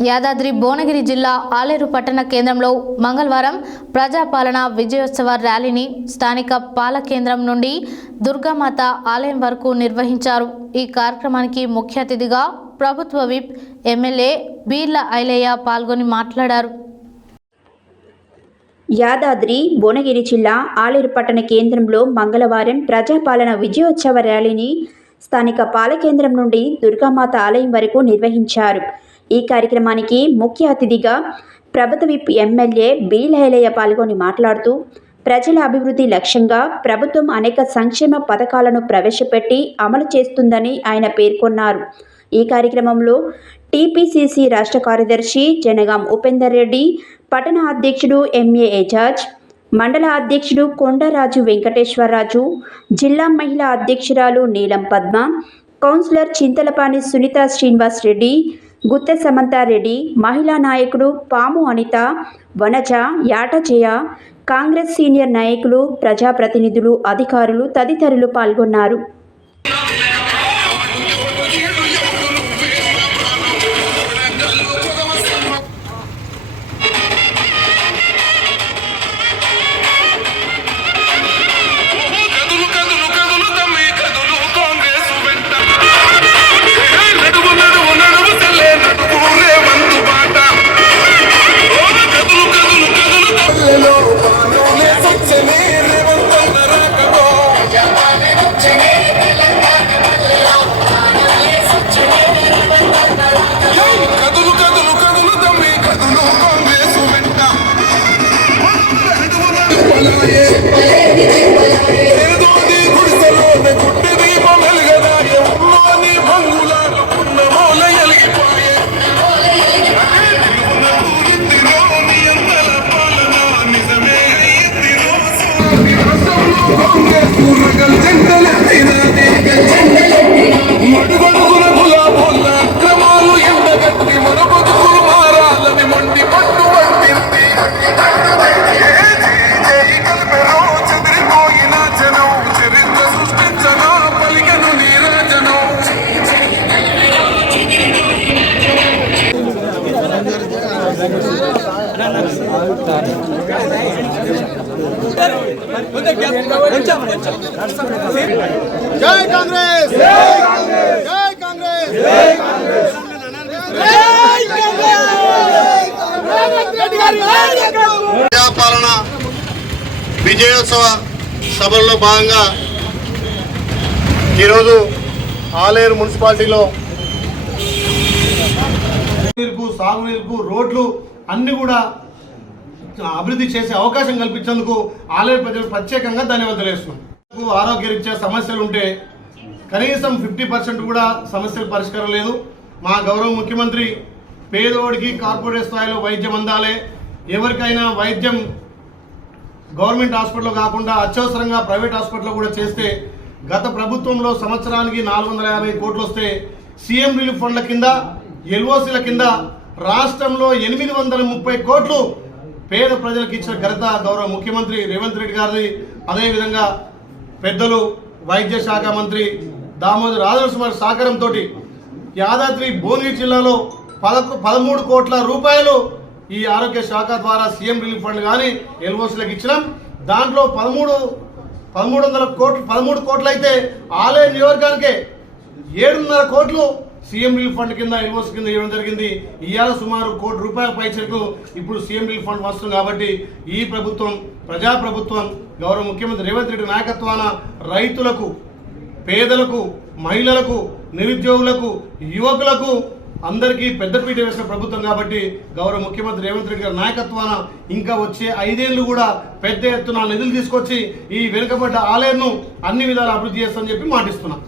యాదాద్రి భువనగిరి జిల్లా ఆలేరు పట్టణ కేంద్రంలో మంగళవారం ప్రజాపాలన విజయోత్సవ ర్యాలీని స్థానిక పాలకేంద్రం నుండి దుర్గామాత ఆలయం వరకు నిర్వహించారు। ఈ కార్యక్రమానికి ముఖ్య అతిథిగా ప్రభుత్వ విప్ ఎమ్మెల్యే బీర్ల ఐలయ్య పాల్గొని మాట్లాడారు। యాదాద్రి భువనగిరి జిల్లా ఆలేరు పట్టణ కేంద్రంలో మంగళవారం ప్రజాపాలన విజయోత్సవ ర్యాలీని స్థానిక పాలకేంద్రం నుండి దుర్గామాత ఆలయం వరకు నిర్వహించారు। ఈ కార్యక్రమానికి ముఖ్య అతిథిగా ప్రభుత్వ విప్ ఎమ్మెల్యే బీర్ల ఐలయ్య పాల్గొని మాట్లాడుతూ ప్రజల అభివృద్ధి లక్ష్యంగా ప్రభుత్వం అనేక సంక్షేమ పథకాలను ప్రవేశపెట్టి అమలు చేస్తుందని ఆయన పేర్కొన్నారు। ఈ కార్యక్రమంలో టీపీసీసీ రాష్ట్ర కార్యదర్శి జనగాం ఉపేందర్ రెడ్డి, పట్టణ అధ్యక్షుడు ఎంఏ ఏజాజ్, మండల అధ్యక్షుడు కొండరాజు వెంకటేశ్వరరాజు, జిల్లా మహిళా అధ్యక్షురాలు నీలం పద్మ, కౌన్సిలర్ చింతలపాని సునీత శ్రీనివాస్ రెడ్డి, గుత్తె సమంతారెడ్డి, మహిళా నాయకుడు పాము అనిత, వనజ, యాటజయ, కాంగ్రెస్ సీనియర్ నాయకులు, ప్రజాప్రతినిధులు, అధికారులు తదితరులు పాల్గొన్నారు। जय कांग्रेस, जय कांग्रेस, जय कांग्रेस, जय कांग्रेस, ప్రజాపాలన విజయోత్సవ సభల్లో భాగంగా ఈరోజు ఆలేరు మున్సిపాలిటీలో నీరుకు, సాగునీరుకు, రోడ్లు అన్ని కూడా అభివృద్ధి చేసే అవకాశం కల్పించేందుకు ఆలేరు ప్రజలు ప్రత్యేకంగా ధన్యవాదాలు చేస్తున్నాం। ఆరోగ్యరీత్యా సమస్యలు ఉంటే కనీసం 50% కూడా సమస్యలు పరిష్కారం లేదు। మా గౌరవ ముఖ్యమంత్రి పేదోడికి కార్పొరేట్ స్థాయిలో వైద్యం అందాలి, ఎవరికైనా వైద్యం గవర్నమెంట్ హాస్పిటల్లో కాకుండా అత్యవసరంగా ప్రైవేట్ హాస్పిటల్లో కూడా చేస్తే గత ప్రభుత్వంలో సంవత్సరానికి 450 కోట్లు వస్తే సీఎం రిలీఫ్ ఫండ్ల కింద, ఎల్ఓసీల కింద రాష్ట్రంలో 830 కోట్లు పేద ప్రజలకు ఇచ్చిన ఘనత గౌరవ ముఖ్యమంత్రి రేవంత్ రెడ్డి గారిది। అదేవిధంగా పెద్దలు వైద్య శాఖ మంత్రి దామోదర్ రాజనరసింహ సహకారంతో యాదాద్రి భువనగిరి జిల్లాలో 13 కోట్ల రూపాయలు ఈ ఆరోగ్య శాఖ ద్వారా సీఎం రిలీఫ్ ఫండ్ కానీ ఎల్ఓసీలకు ఇచ్చినాం। దాంట్లో 13 కోట్లు అయితే ఆలేరు నియోజకవర్గానికే 7.5 కోట్లు సీఎం రిలీఫ్ ఫండ్ కింద, ఎల్ఓసీ కింద ఇవ్వడం జరిగింది। ఇవాళ సుమారు ₹1 కోటి పైచలకు ఇప్పుడు సీఎం రిలీఫ్ ఫండ్ వస్తుంది। కాబట్టి ఈ ప్రభుత్వం ప్రజాప్రభుత్వం గౌరవ ముఖ్యమంత్రి రేవంత్ రెడ్డి నాయకత్వాన రైతులకు, పేదలకు, మహిళలకు, నిరుద్యోగులకు, యువకులకు అందరికీ పెద్దపీట వేసిన ప్రభుత్వం। కాబట్టి గౌరవ ముఖ్యమంత్రి రేవంత్ రెడ్డి గారి నాయకత్వాన ఇంకా వచ్చే 5 ఏళ్లు కూడా పెద్ద ఎత్తున నిధులు తీసుకొచ్చి ఈ వెనుకబడ్డ ఆలయాన్ని అన్ని విధాలు అభివృద్ధి చేస్తామని చెప్పి మాటిస్తున్నాం।